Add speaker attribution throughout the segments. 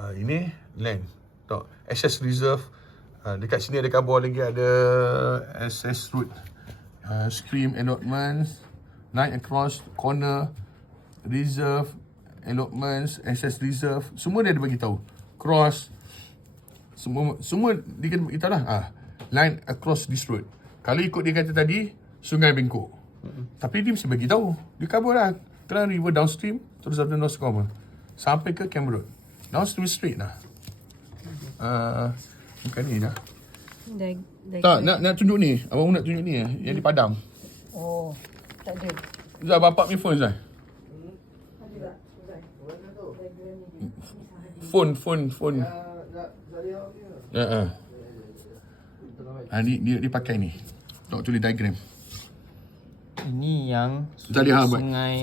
Speaker 1: Uh, ini land. Tok. Access reserve. Uh, dekat sini ada kabur lagi ada access road. Uh, stream allotments. Line across corner. Reserve. Allotments. Access reserve. Semua dia ada bagi tahu. Cross. Semua semua dia kena bagi tahu lah. Ah, line across this road. Kalau ikut dia kata tadi, Sungai Bengkok. Tapi dia mesti bagi tahu. Dia cover lah. Kelang River downstream terus sampai North. Sampai ke Camp Road. Downstream straight lah. Uh, bukan ni dah Tak, nak nak tunjuk ni. Abang nak tunjuk ni eh. Yang di Padang.
Speaker 2: Oh, tak ada.
Speaker 1: Zah, bapak punya phone Zah. Phone, phone, phone. Ya, uh, uh. dia, dia, dia pakai ni. Tak tulis diagram.
Speaker 3: Ini yang sungai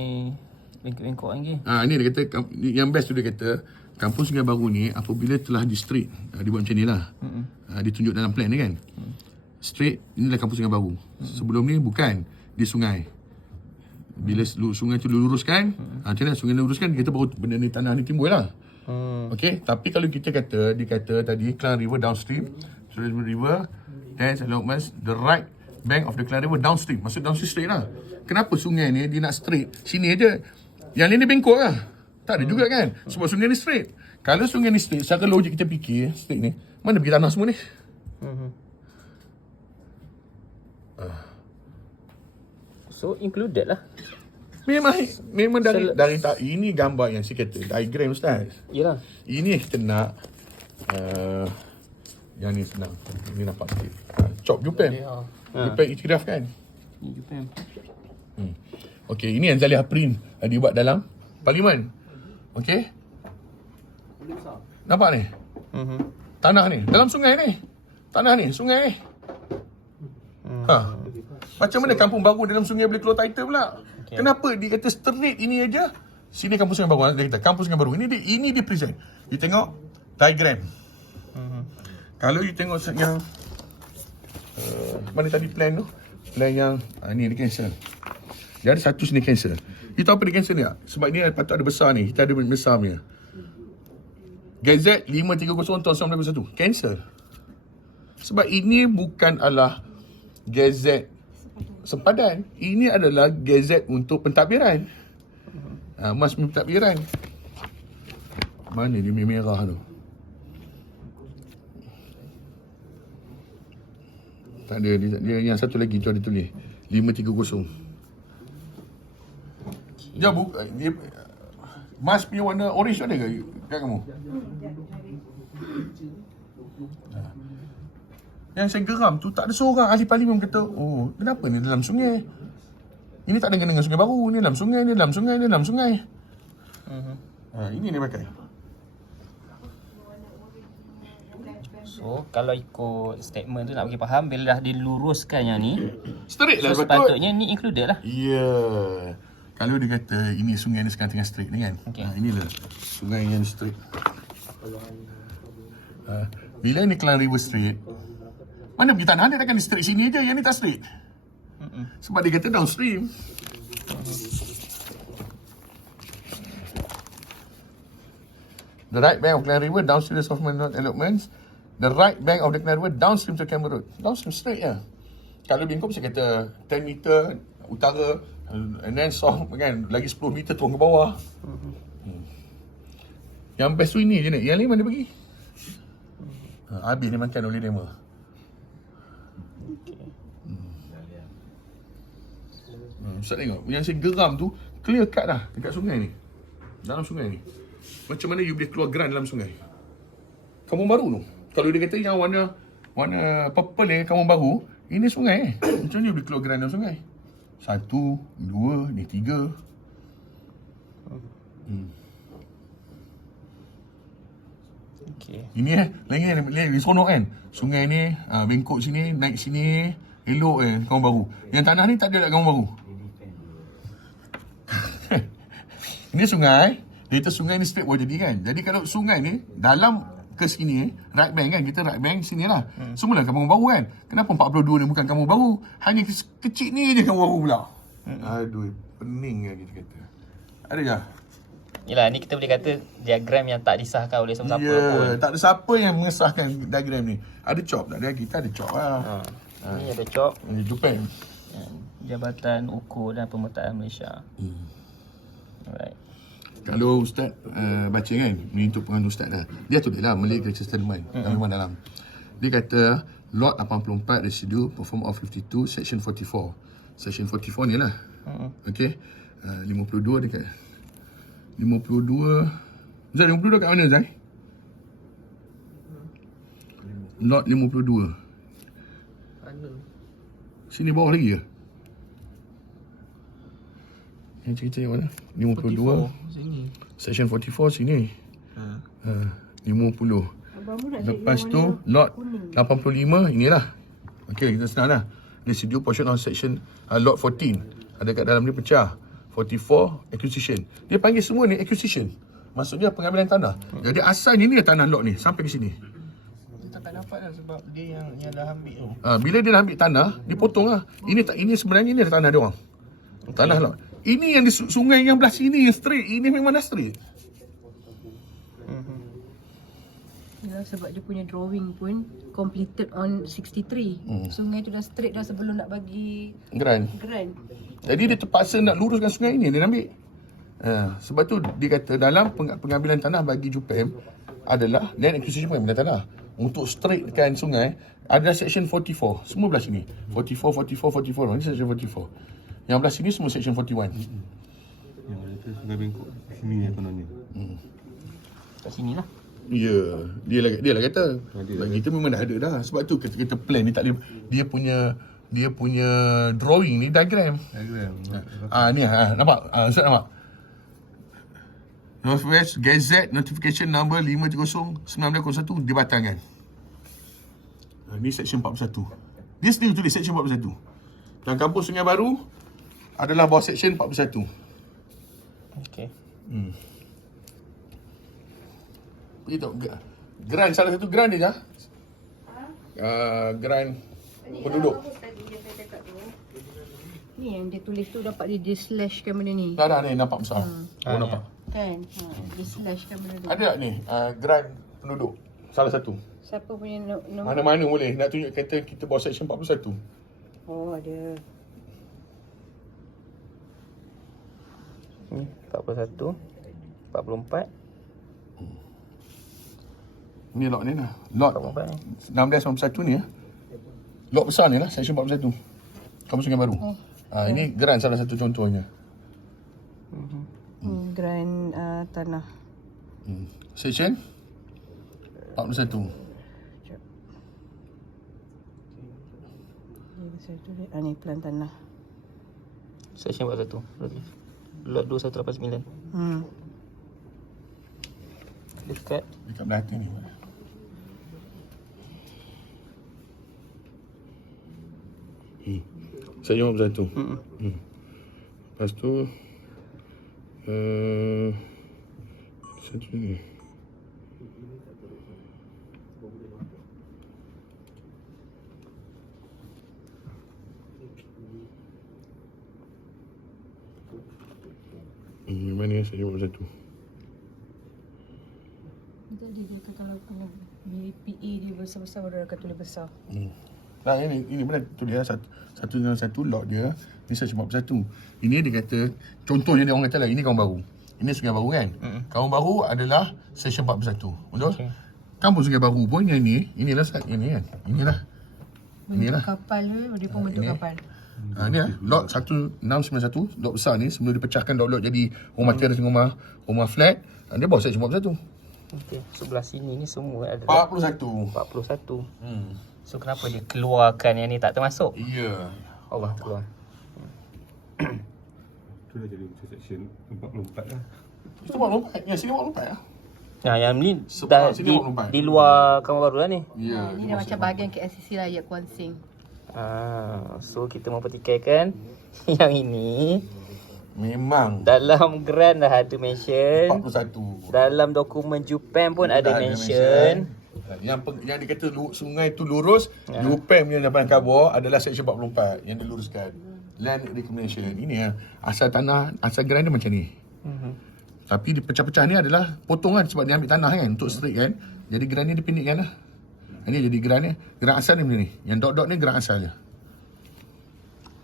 Speaker 3: bengkok-bengkok lagi.
Speaker 1: Ha, ni dia kata, yang best tu dia kata, kampung Sungai Baru ni apabila telah di street, ha, dia buat macam ni lah. Ha, dia tunjuk dalam plan ni kan. Straight, inilah kampung Sungai Baru. Sebelum ni bukan, di sungai. Bila sungai tu luruskan, ha, macam mana sungai luruskan, kita baru benda ni tanah ni timbul lah.
Speaker 3: Hmm.
Speaker 1: Okay, tapi kalau kita kata, dia kata tadi Klang River downstream, Sulawesi River, and allotments, the right bank of the Klang River downstream. Maksud downstream straight lah. Kenapa sungai ni dia nak straight? Sini aja. Yang lain dia bengkok lah. Tak ada juga kan? Sebab sungai ni straight. Kalau sungai ni straight, secara logik kita fikir, straight ni, mana pergi tanah semua ni?
Speaker 3: So included lah.
Speaker 1: Memang memang dari
Speaker 3: Sel-
Speaker 1: dari tak ini gambar yang saya kata diagram ustaz.
Speaker 3: Yelah.
Speaker 1: Ini kita nak uh, yang ni senang. Ini nampak sikit. Uh, chop Jupem.
Speaker 3: Ha.
Speaker 1: Jupem iktiraf kan?
Speaker 3: Jepang.
Speaker 1: Hmm. Okey, ini yang Zaliah print uh, dia buat dalam parlimen. Okey? Nampak ni?
Speaker 3: Mhm.
Speaker 1: Tanah ni, dalam sungai ni. Tanah ni, sungai ni. Ha. Macam mana kampung baru dalam sungai boleh keluar title pula? Okay. Kenapa dia kata straight ini aja? Sini kampung sungai baru. Dia kata kampung sungai baru. Ini dia, ini dia present. You tengok diagram. Kalau you tengok yang uh, mana tadi plan tu? Plan yang uh, ni dia cancel. Dia ada satu sini cancel. You tahu apa dia cancel ni tak? Sebab ni patut ada besar ni. Kita ada besar punya. Gazette 530 tahun 1991. Cancel. Sebab ini bukan adalah Gazette sempadan. Ini adalah Gazette untuk pentadbiran. Ha, mas pentadbiran. Mana dia merah tu? Tak ada. Dia, dia yang satu lagi tu ada tulis. 530. Dia buka dia Mas punya warna orange ada ke kat kamu? Ha. Yang saya geram tu tak ada seorang ahli parlimen kata, "Oh, kenapa ni dalam sungai?" Ini tak ada kena dengan sungai baru, ni dalam sungai, ni dalam sungai, ni dalam sungai. Ha, ini dia pakai.
Speaker 3: So kalau ikut statement tu nak bagi faham bila dah diluruskan yang ni,
Speaker 1: Straight lah
Speaker 3: so
Speaker 1: betul.
Speaker 3: sepatutnya ni included lah.
Speaker 1: Ya. Yeah. Kalau dia kata ini sungai ni sekarang tengah straight ni kan.
Speaker 3: Okey.
Speaker 1: Ha, inilah sungai yang straight. Ha, bila ni Klang River straight, mana pergi tanah dia takkan straight sini je, yang ni tak straight. Sebab dia kata downstream. The right bank of Klang River downstream of North Allotments. The right bank of the Klang River downstream to Camber Road. Downstream straight ya. Kalau bingkup saya kata 10 meter utara and then south kan lagi 10 meter turun ke bawah. Hmm. Yang best tu ini je ni. Yang lain mana pergi? Ha, habis dia makan oleh. Hmm, Ustaz tengok, yang saya geram tu clear cut dah dekat sungai ni. Dalam sungai ni. Macam mana you boleh keluar geran dalam sungai? Kampung baru tu. Kalau dia kata yang warna warna purple ni kampung baru, ini sungai eh. Macam mana you boleh keluar geran dalam sungai? Satu, dua, ni tiga. Hmm.
Speaker 3: Okey.
Speaker 1: Ini eh, lagi ni, lagi seronok kan. Sungai ni, uh, bengkok sini, naik sini, elok eh, kampung baru. Yang tanah ni tak ada kat kampung baru. ini sungai, dia sungai ni straight boleh jadi kan. Jadi kalau sungai ni, dalam ke sini, right bank kan, kita right bank sini lah. Hmm. Semula kampung baru kan. Kenapa 42 ni bukan kampung baru? Hanya ke- kecil ni je kampung baru pula. Hmm. Aduh, pening lah kita kata. Ada ke?
Speaker 3: Yelah ni kita boleh kata diagram yang tak disahkan oleh siapa-siapa
Speaker 1: yeah,
Speaker 3: pun.
Speaker 1: tak ada siapa yang mengesahkan diagram ni. Ada chop tak ada? Kita ada chop lah.
Speaker 3: Ha. Ni ada cop
Speaker 1: Ini
Speaker 3: Jabatan Ukur dan Pemetaan Malaysia.
Speaker 1: Hmm. Kalau Ustaz uh, baca kan, ni untuk pengandu Ustaz dah. Dia tulis lah, Malay Greatest Statement. Hmm. Yang memang dalam. Dia kata, Lot 84 Residu Perform of 52 Section 44. Section 44 ni lah.
Speaker 3: Hmm.
Speaker 1: Okay. Uh, 52 dekat 52 Zai 52 kat mana Zai? Lot 52 Sini bawah lagi ke? Yang cerita yang mana? 52
Speaker 4: Sini.
Speaker 1: Section 44 sini
Speaker 4: Ha.
Speaker 1: uh, 50
Speaker 2: Abang pun nak
Speaker 1: Lepas tu lot
Speaker 2: kuning.
Speaker 1: 85 inilah. Okey, kita senang lah. Residue portion of section uh, lot 14. Ada kat dalam ni pecah. 44 acquisition. Dia panggil semua ni acquisition. Maksudnya pengambilan tanah. Jadi asalnya ni tanah lot ni sampai ke sini.
Speaker 4: Dia takkan dapat lah sebab dia yang yang dah ambil tu.
Speaker 1: Uh, bila dia dah ambil tanah, dia potong lah. Ini tak ini sebenarnya ni tanah dia orang. Tanah lot. Ini yang di su- sungai yang belah sini yang straight. Ini memang dah straight.
Speaker 2: Yalah, sebab dia punya drawing pun completed on 63.
Speaker 1: Hmm.
Speaker 2: Sungai tu dah straight dah sebelum nak bagi
Speaker 1: Grand.
Speaker 2: grant.
Speaker 1: Jadi dia terpaksa nak luruskan sungai ini dia ambil. Ha, sebab tu dia kata dalam peng- pengambilan tanah bagi JUPEM adalah land acquisition pengambilan tanah. Untuk straightkan sungai ada section 44. Semua belah sini. 44, 44, 44. Ini section 44. Yang belah sini semua section 41.
Speaker 5: Yang mana tu Sungai Bengkok Sini yang kononnya
Speaker 3: Kat sini lah.
Speaker 1: Ya, dia lah dia lah kata. Bagi kita memang dah ada dah. Sebab tu kita, kita plan ni tak boleh dia punya dia punya drawing ni diagram.
Speaker 5: Diagram
Speaker 1: Ah ni ah nampak? Ah Ustaz nampak? Northwest Gazette notification number 530 1901 dibatalkan. Ah, ni section 41. Dia sendiri tulis section 41. Dan kampus Sungai Baru adalah bawah section 41.
Speaker 3: Okay.
Speaker 1: Beritahu Gra- Grant salah satu grant dia dah. Uh, grant penduduk.
Speaker 2: Ni yang dia tulis tu dapat dia, dia slashkan benda ni.
Speaker 1: Dah dah ni nampak besar. Oh nampak.
Speaker 2: Kan? Ha, dia slashkan benda tu.
Speaker 1: Ada tak ni uh, grant penduduk? Salah satu.
Speaker 2: Siapa punya no, no,
Speaker 1: Mana-mana boleh nak tunjuk kata kita bawa section 41.
Speaker 2: Oh, ada.
Speaker 3: Ni 41 44
Speaker 1: Ni lot ni lah. Lot
Speaker 3: 44 ni.
Speaker 1: 1691 ni ya. Lot besar ni lah section 41. Kamu Sungai Baru.
Speaker 2: Oh.
Speaker 1: Ah ini grant salah satu contohnya.
Speaker 2: Hmm, grant uh, tanah.
Speaker 1: Hmm. Section 41.
Speaker 2: Dia pasal tu dia. Ah, ni plan tanah.
Speaker 3: Section 41. Lot 2189.
Speaker 2: Hmm.
Speaker 3: Dekat
Speaker 1: Dekat belakang ni. Hmm. Section 41.
Speaker 3: hmm.
Speaker 1: Hmm. Lepas tu uh, satu ni. Mana saya jawab satu?
Speaker 2: Tadi dia kata kalau kalau BPA dia besar-besar baru akan tulis besar.
Speaker 1: Hmm. Nah, ini ini benar tu dia satu satu dengan satu lot dia. Ni saya cuma satu. Ini dia kata contohnya dia orang kata lah ini kaum baru. Ini sungai baru kan? Mm-hmm. Kaum baru adalah section 41. Betul?
Speaker 3: Okay.
Speaker 1: Kampung sungai baru pun yang ni, inilah sat ini kan. Inilah.
Speaker 2: Bentuk
Speaker 1: Inilah.
Speaker 2: kapal tu dia pun bentuk
Speaker 1: ini.
Speaker 2: kapal.
Speaker 1: Ha, ni lah. Lot 1691, lot besar ni sebelum dipecahkan lot-lot jadi rumah teras rumah rumah flat. Ha, dia bawa section 41.
Speaker 3: Okay. Sebelah sini ni semua ada
Speaker 1: 41.
Speaker 3: 41.
Speaker 1: Hmm.
Speaker 3: So kenapa dia keluarkan yang ni tak termasuk?
Speaker 1: Ya.
Speaker 3: Allah keluar.
Speaker 5: Tu dah jadi macam section 44 lah
Speaker 1: Itu buat lompat. Yang sini buat lompat lah.
Speaker 3: Nah, yang ni
Speaker 1: Sebelah
Speaker 3: dah di,
Speaker 1: lompat.
Speaker 3: di luar kamu baru lah ni.
Speaker 1: Ya.
Speaker 2: Ini dah macam bahagian KLCC lah ayat Kuan Sing.
Speaker 3: Ah, so kita mempertikaikan yang ini
Speaker 1: Memang.
Speaker 3: dalam grant dah ada mention.
Speaker 1: 41.
Speaker 3: Dalam dokumen Jupen pun ada
Speaker 1: Dah
Speaker 3: mention.
Speaker 1: Yang peng, yang dikata lu, sungai tu lurus, ya. UPM yang depan kabur adalah section 44 yang diluruskan. Land reclamation. Ini ya. Asal tanah, asal grant dia macam ni.
Speaker 3: Mhm.
Speaker 1: Tapi dia pecah-pecah ni adalah potongan sebab dia ambil tanah kan untuk straight kan. Jadi geran ni dipendekkan lah. Ini jadi geran ni. Geran asal ni macam ni. Yang dot-dot ni geran asal je.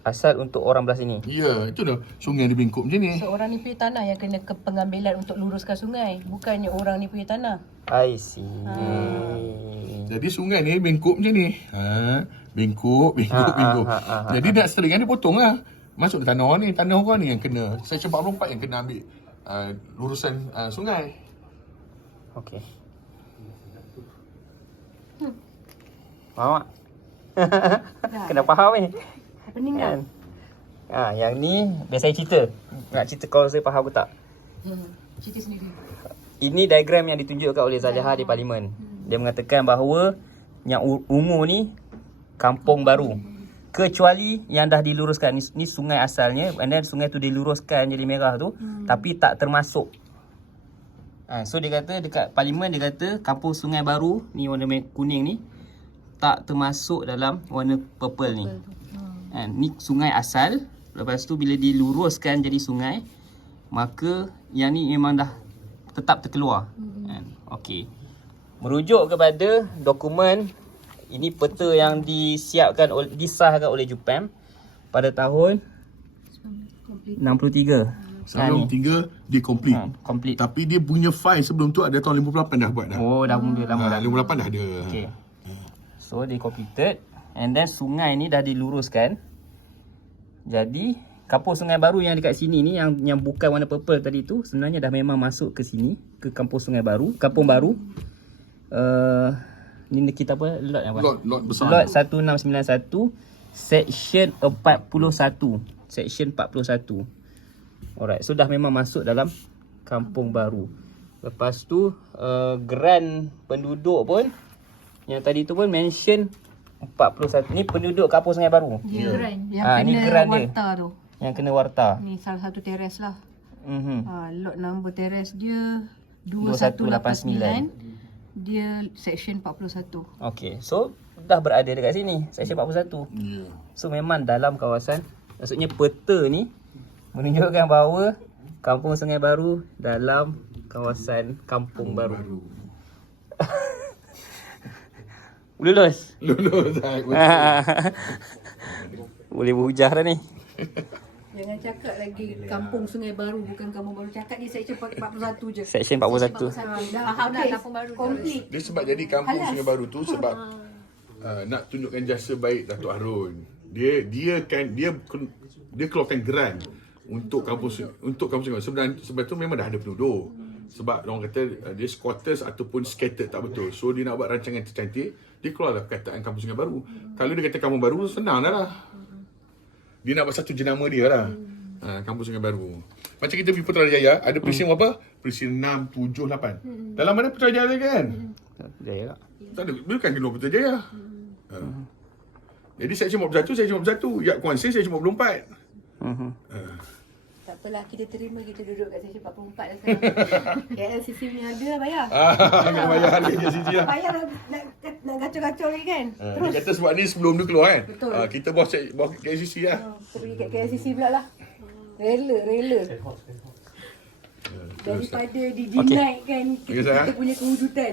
Speaker 3: Asal untuk orang belah sini.
Speaker 1: Ya, itu dah sungai dia bengkok macam ni.
Speaker 2: So orang ni punya tanah yang kena ke pengambilan untuk luruskan sungai. Bukannya orang ni punya tanah.
Speaker 3: I see.
Speaker 1: Jadi sungai ni bengkok macam ni. Ha, bengkok, bengkok,
Speaker 3: Ha, ha,
Speaker 1: bengkok.
Speaker 3: ha, ha, ha,
Speaker 1: Jadi nak straight kan dia potong lah. Masuk ke tanah orang ni. Tanah orang ni yang kena. Section 44 yang kena ambil uh, lurusan uh, sungai.
Speaker 3: Okey. Faham tak? Kena faham ni.
Speaker 2: Pening tak?
Speaker 3: Kan? Ha, yang ni biasa saya cerita. Nak cerita kalau saya faham ke tak?
Speaker 2: Hmm. Cerita sendiri.
Speaker 3: Ini diagram yang ditunjukkan oleh Zaliha di parlimen. Dia mengatakan bahawa yang ungu ni kampung baru. Kecuali yang dah diluruskan ni, ni sungai asalnya and then sungai tu diluruskan jadi merah tu hmm. tapi tak termasuk. Ha, so dia kata dekat parlimen dia kata kampung sungai baru ni warna kuning ni tak termasuk dalam warna purple ni. Kan, ni sungai asal. Lepas tu bila diluruskan jadi sungai maka yang ni memang dah tetap terkeluar. Kan? Okey. Merujuk kepada dokumen ini peta yang disiapkan oleh disahkan oleh JUPAM pada tahun 63.
Speaker 1: Sebelum
Speaker 3: ni.
Speaker 1: tiga dia complete.
Speaker 3: Ha, complete.
Speaker 1: Tapi dia punya file sebelum tu ada tahun 58 dah buat dah.
Speaker 3: Oh dah mula lama
Speaker 1: Ha,
Speaker 3: dah.
Speaker 1: 58 dah ada.
Speaker 3: Okay. So dia completed and then sungai ni dah diluruskan. Jadi kampung sungai baru yang dekat sini ni yang yang bukan warna purple tadi tu sebenarnya dah memang masuk ke sini ke kampung sungai baru, kampung baru. Uh, ni kita apa? Lot apa?
Speaker 1: Lot lot besar.
Speaker 3: Lot 1691 section 41. Section 41. Alright, so dah memang masuk dalam kampung baru. Lepas tu uh, geran penduduk pun yang tadi tu pun mention 41. Ni penduduk kampung Sungai Baru.
Speaker 2: Ya. Geran. Yang
Speaker 3: Ah,
Speaker 2: kena
Speaker 3: ni geran dia.
Speaker 2: warta tu.
Speaker 3: Yang kena warta.
Speaker 2: Ni salah satu teres lah.
Speaker 3: Mhm.
Speaker 2: Ha, lot number teres dia
Speaker 3: 2189.
Speaker 2: 2189. Dia section 41.
Speaker 3: Okey. So dah berada dekat sini, section 41.
Speaker 1: Ya.
Speaker 3: So memang dalam kawasan maksudnya peta ni menunjukkan bahawa Kampung Sungai Baru dalam kawasan Kampung Baru. Lulus.
Speaker 1: Lulus.
Speaker 3: Boleh berhujah dah ni.
Speaker 2: Jangan cakap lagi kampung Sungai Baru bukan kampung baru. Cakap ni section 41 je.
Speaker 3: Section 41.
Speaker 2: Ha, dah faham dah kampung baru. Complete.
Speaker 1: Dia sebab jadi kampung Sungai Baru tu sebab uh, nak tunjukkan jasa baik Datuk Harun. Dia dia kan dia dia keluarkan geran untuk kampung untuk kampung Sungai. Sebenarnya sebab tu memang dah ada penduduk. Sebab orang kata uh, dia squatters ataupun scattered tak betul. So dia nak buat rancangan tercantik, dia keluarlah perkataan kampung Sungai Baru. Kalau dia kata kampung baru senang dah lah. Dia nak buat satu jenama dia lah. Ha, kampung Sungai Baru. Macam kita pergi Putrajaya, ada presiden berapa? Presiden 6, 7, 8. Dalam mana Putrajaya kan?
Speaker 3: Jaya tak?
Speaker 1: Tak ada, bukan kena Putrajaya. Ha. Jadi section 41, section 41. Yap Kuan Sin, section 44.
Speaker 3: Mhm.
Speaker 2: Tak apalah kita terima kita duduk kat section 44 dah sekarang. KLCC punya ada bayar.
Speaker 1: Ah, bayar harga je sini lah.
Speaker 2: Bayar nak, nak, nak gacor-gacor lagi kan?
Speaker 1: Ha, dia kata sebab ni sebelum dia keluar kan?
Speaker 2: Betul.
Speaker 1: Ha, kita bawa, bawa KCC lah.
Speaker 2: Ha, kita pergi kat KLCC pula lah. Rela, rela. Daripada di deny kan
Speaker 1: Okay,
Speaker 2: kita, kita punya kewujudan.